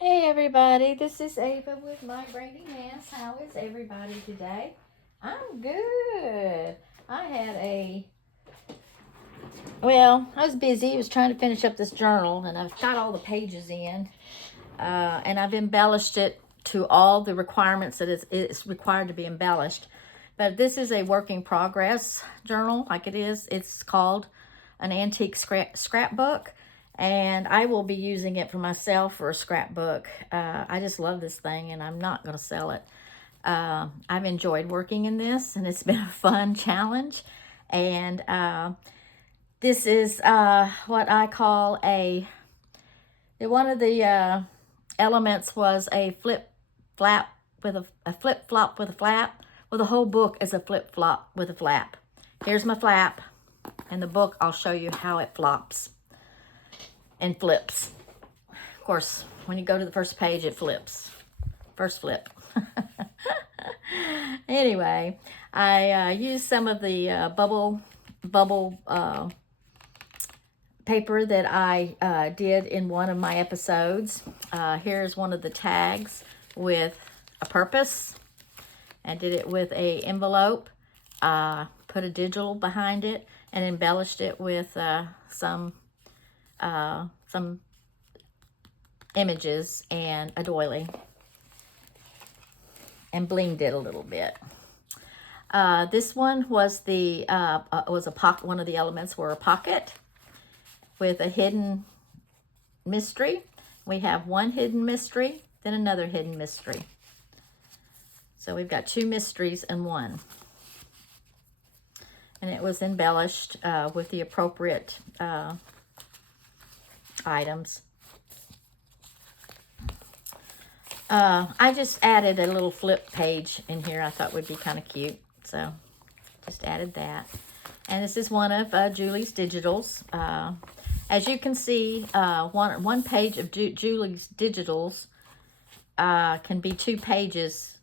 Hey everybody, this is Ava with My Brainy Mess. How is everybody today? I'm good. I was busy. I was trying to finish up this journal and I've got all the pages in and I've embellished it to all the requirements that it's required to be embellished. But this is a work in progress journal like it is. It's called an antique scrapbook. And I will be using it for myself for a scrapbook. I just love this thing and I'm not going to sell it. I've enjoyed working in this and it's been a fun challenge. And this is what I call one of the elements was a flip flap with a flip flop with a flap. Well, the whole book is a flip flop with a flap. Here's my flap. In the book, I'll show you how it flops and flips. Of course, when you go to the first page, it flips. First flip. Anyway, I used some of the bubble paper that I did in one of my episodes. Here's one of the tags with a purpose. I did it with a envelope. Put a digital behind it and embellished it with some images and a doily and blinged it a little bit. This one was one of the elements were a pocket with a hidden mystery. We have one hidden mystery, then another hidden mystery. So we've got two mysteries in one. And it was embellished with the appropriate items. I just added a little flip page in here I thought would be kind of cute. So just added that. And this is one of Julie's digitals. As you can see, one page of Julie's digitals can be 2 pages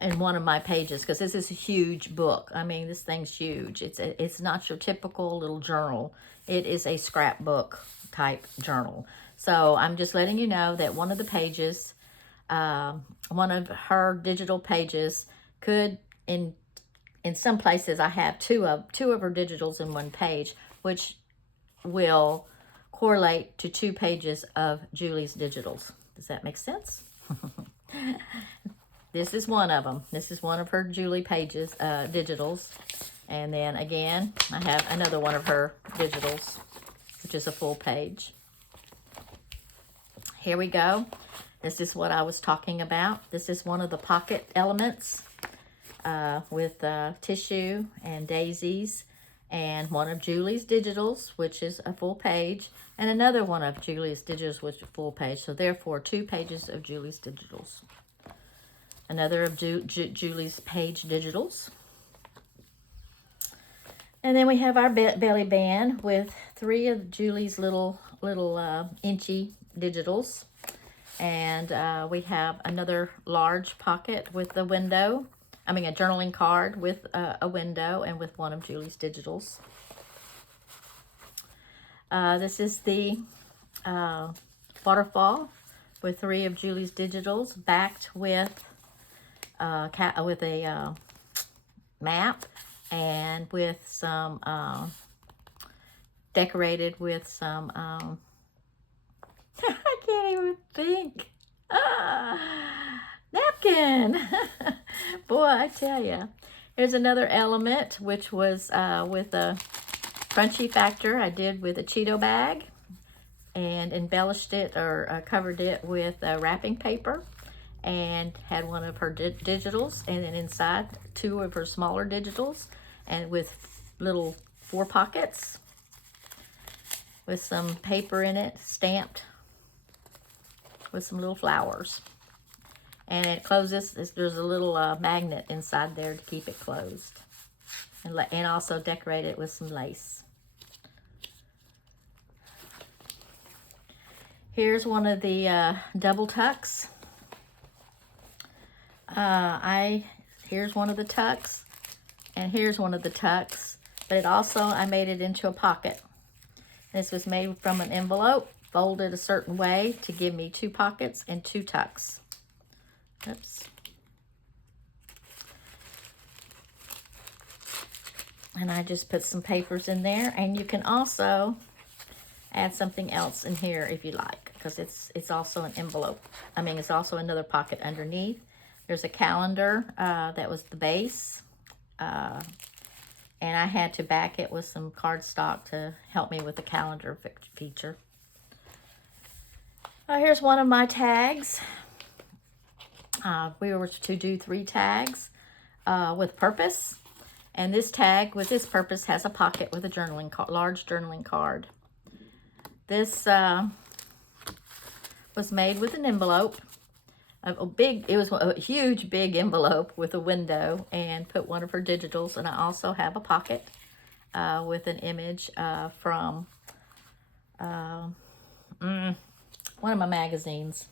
in one of my pages because this is a huge book. I mean, this thing's huge. It's not your typical little journal. It is a scrapbook type journal. So I'm just letting you know that one of the pages, one of her digital pages could, in some places I have two of her digitals in one page, which will correlate to 2 pages of Julie's digitals. Does that make sense? This is one of them. This is one of her Julie pages, digitals. And then again, I have another one of her digitals, which is a full page. Here we go. This is what I was talking about. This is one of the pocket elements with tissue and daisies, and one of Julie's digitals, which is a full page, and another one of Julie's digitals, which is a full page. So therefore, 2 pages of Julie's digitals. Another of Julie's page digitals. And then we have our belly band with 3 of Julie's little inchy digitals. And we have another large pocket with a window. I mean, a journaling card with a window and with one of Julie's digitals. This is the waterfall with 3 of Julie's digitals, backed with a map and with some decorated with some I can't even think. Napkin. Boy, I tell you. Here's another element, which was with a crunchy factor I did with a Cheeto bag and embellished it or covered it with wrapping paper, and had one of her digitals, and then inside 2 of her smaller digitals, and with little 4 pockets with some paper in it, stamped with some little flowers. And it closes, there's a little magnet inside there to keep it closed. And also decorate it with some lace. Here's one of the double tucks. Here's one of the tucks, and here's one of the tucks. But it also, I made it into a pocket. This was made from an envelope folded a certain way to give me 2 pockets and 2 tucks. Oops. And I just put some papers in there, and you can also add something else in here if you like, because it's also an envelope. I mean, it's also another pocket underneath. There's a calendar that was the base, and I had to back it with some cardstock to help me with the calendar feature. Here's one of my tags. We were to do 3 tags with purpose. And this tag with this purpose has a pocket with a large journaling card. This was made with an envelope. It was a huge, big envelope with a window, and put one of her digitals. And I also have a pocket with an image from one of my magazines.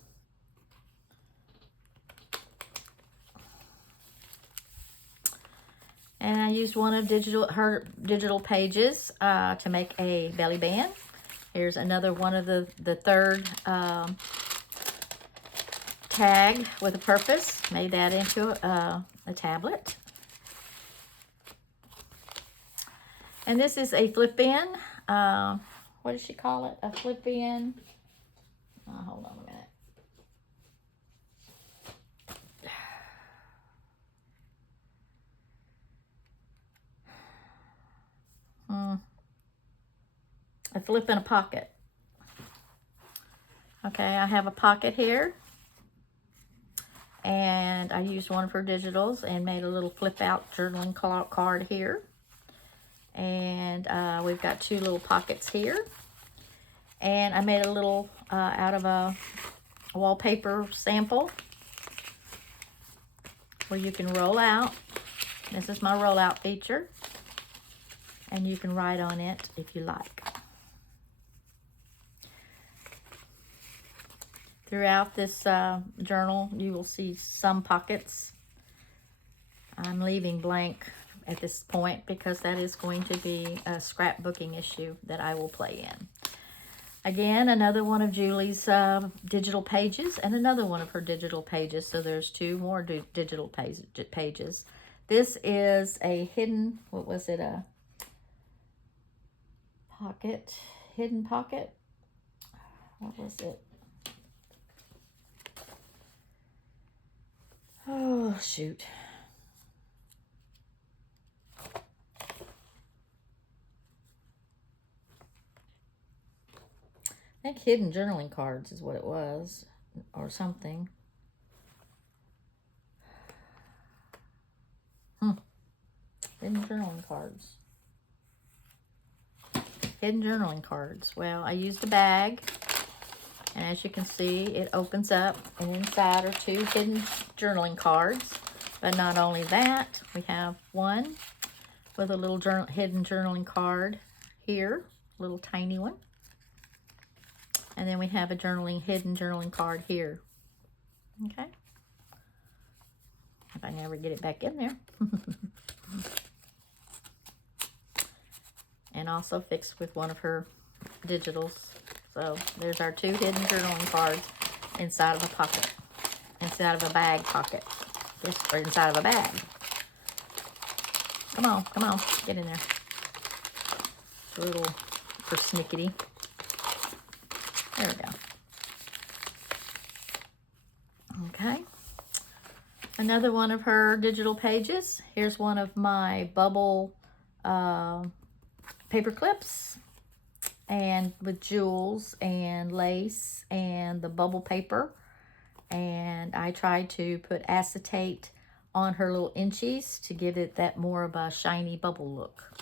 And I used one of her digital pages to make a belly band. Here's another one of the third tag with a purpose. Made that into a tablet. And this is a flip in. What does she call it? A flip in. Hold on a minute. A flip in a pocket. Okay, I have a pocket here. And I used one of her digitals and made a little flip out journaling card here. And we've got 2 little pockets here. And I made a little out of a wallpaper sample where you can roll out. This is my rollout feature. And you can write on it if you like. Throughout this journal, you will see some pockets. I'm leaving blank at this point because that is going to be a scrapbooking issue that I will play in. Again, another one of Julie's digital pages and another one of her digital pages. So there's 2 more digital pages. This is a hidden, what was it, a pocket, hidden pocket? What was it? Oh, shoot. I think hidden journaling cards is what it was, or something. Hidden journaling cards. Hidden journaling cards. Well, I used a bag. And as you can see, it opens up, and inside are 2 hidden journaling cards. But not only that, we have one with a little hidden journaling card here, a little tiny one. And then we have a hidden journaling card here. Okay. If I never get it back in there. And also fixed with one of her digitals. So there's our 2 hidden journaling cards inside of a pocket, inside of a bag pocket, or inside of a bag. Come on, get in there. It's a little persnickety. There we go. Okay. Another one of her digital pages. Here's one of my bubble paper clips. And with jewels and lace and the bubble paper. And I tried to put acetate on her little inchies to give it that more of a shiny bubble look.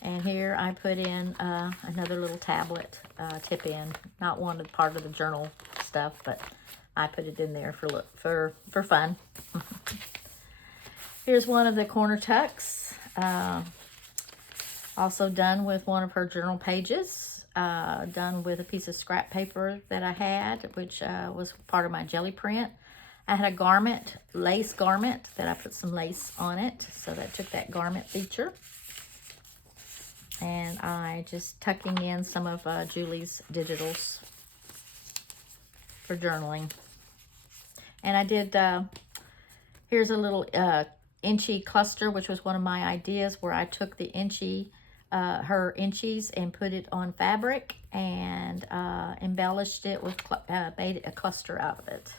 And here I put in another little tablet tip in. Not one of part of the journal stuff, but I put it in there for fun. Here's one of the corner tucks. Also done with one of her journal pages, done with a piece of scrap paper that I had, which was part of my jelly print. I had a garment, lace garment, that I put some lace on it, so that took that garment feature. And I just tucking in some of Julie's digitals for journaling. And I did, here's a little inchy cluster, which was one of my ideas, where I took the inchy, her inchies, and put it on fabric and embellished it with, made a cluster out of it.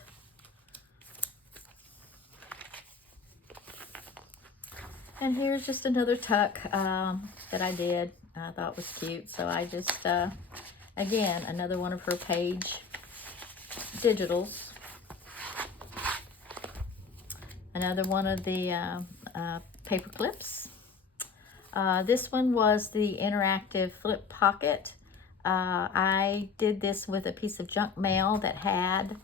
And here's just another tuck that I did. I thought was cute. So I just, again, another one of her page digitals. Another one of the paper clips. This one was the interactive flip pocket. I did this with a piece of junk mail that had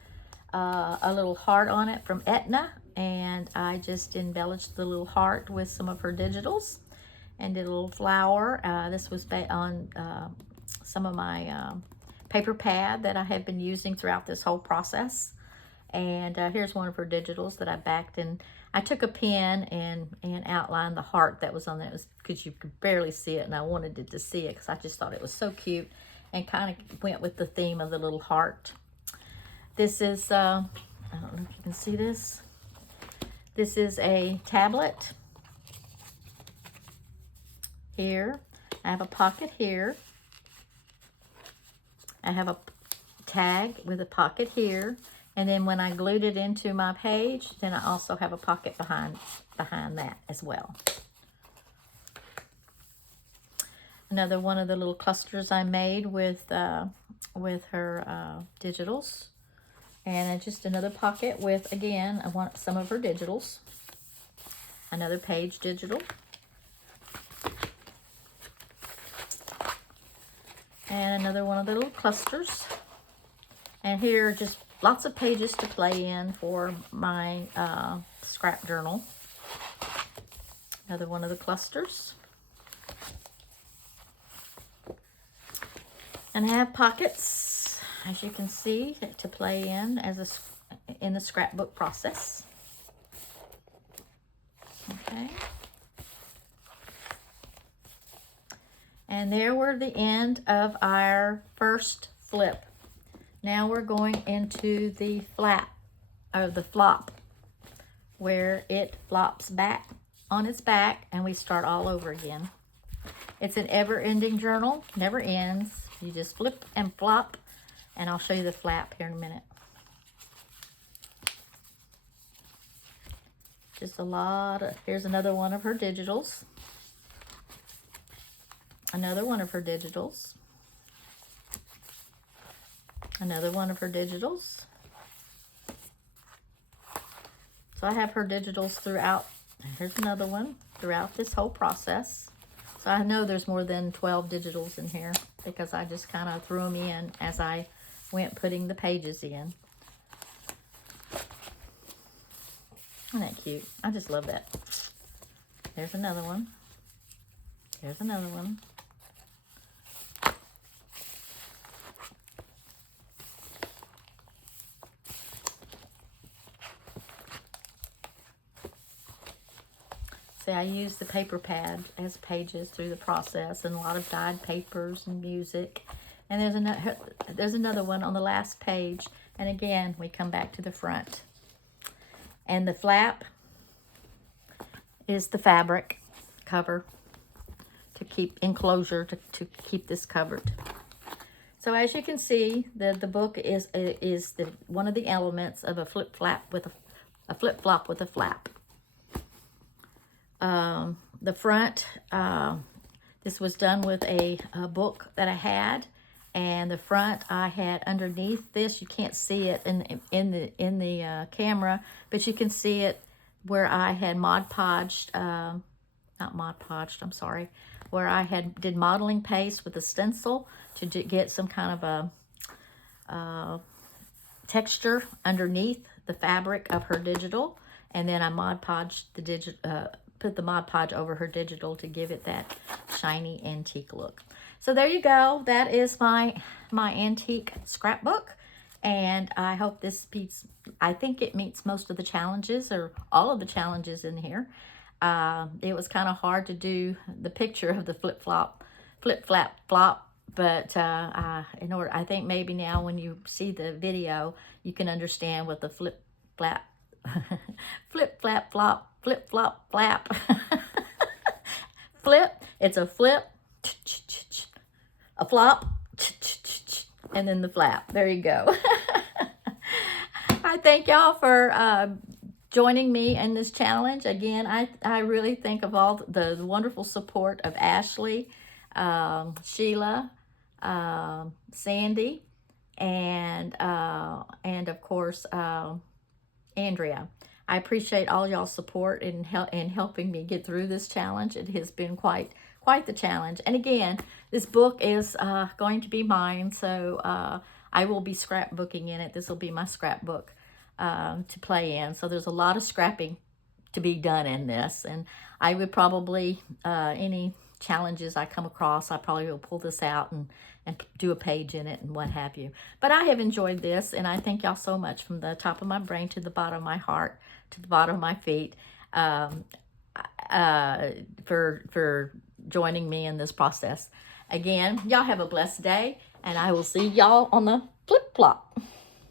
a little heart on it from Etna, and I just embellished the little heart with some of her digitals and did a little flower. This was on some of my paper pad that I have been using throughout this whole process. And here's one of her digitals that I backed, and I took a pen and outlined the heart that was on there, because you could barely see it, and I wanted it to see it because I just thought it was so cute and kind of went with the theme of the little heart. This is, I don't know if you can see this. This is a tablet here. I have a pocket here. I have a tag with a pocket here. And then when I glued it into my page, then I also have a pocket behind that as well. Another one of the little clusters I made with her digitals. And just another pocket with, again, I want some of her digitals. Another page digital. And another one of the little clusters. And here are just lots of pages to play in for my scrap journal. Another one of the clusters. And I have pockets, as you can see, to play in in the scrapbook process. Okay. And there were the end of our first flip. Now we're going into the flap, or the flop, where it flops back on its back, and we start all over again. It's an ever-ending journal, never ends. You just flip and flop, and I'll show you the flap here in a minute. Just a lot of, here's another one of her digitals. Another one of her digitals. Another one of her digitals. So I have her digitals throughout. Here's another one throughout this whole process. So I know there's more than 12 digitals in here because I just kind of threw them in as I went putting the pages in. Isn't that cute? I just love that. There's another one. There's another one. See, I use the paper pad as pages through the process, and a lot of dyed papers and music. And there's another one on the last page. And again, we come back to the front. And the flap is the fabric cover to keep enclosure, to keep this covered. So as you can see, the book is one of the elements of a flip flop with a flap. The front, this was done with a book that I had, and the front I had underneath this. You can't see it in the camera, but you can see it where I had Mod Podged, not Mod Podged, I'm sorry, where I did modeling paste with a stencil to get some kind of a texture underneath the fabric of her digital, and then I Mod Podged the put the Mod Podge over her digital to give it that shiny antique look. So there you go. That is my antique scrapbook, and I hope this beats, I think it meets most of the challenges, or all of the challenges in here. It was kind of hard to do the picture of the flip-flop flip, flap, flop. But I think maybe now when you see the video, you can understand what the flip, flap, flip, flap, flop, flip, flop, flap. Flip, it's a flip, a flop, and then the flap. There you go. I thank y'all for joining me in this challenge. Again, I really think of all the wonderful support of Ashley, Sheila, Sandy, and of course Andrea. I appreciate all y'all's support in helping me get through this challenge. It has been quite the challenge. And again, this book is going to be mine, so I will be scrapbooking in it. This will be my scrapbook to play in. So there's a lot of scrapping to be done in this, and I would probably any challenges I come across, I probably will pull this out and do a page in it and what have you. But I have enjoyed this, and I thank y'all so much from the top of my brain to the bottom of my heart to the bottom of my feet for joining me in this process. Again, y'all have a blessed day, and I will see y'all on the flip flop.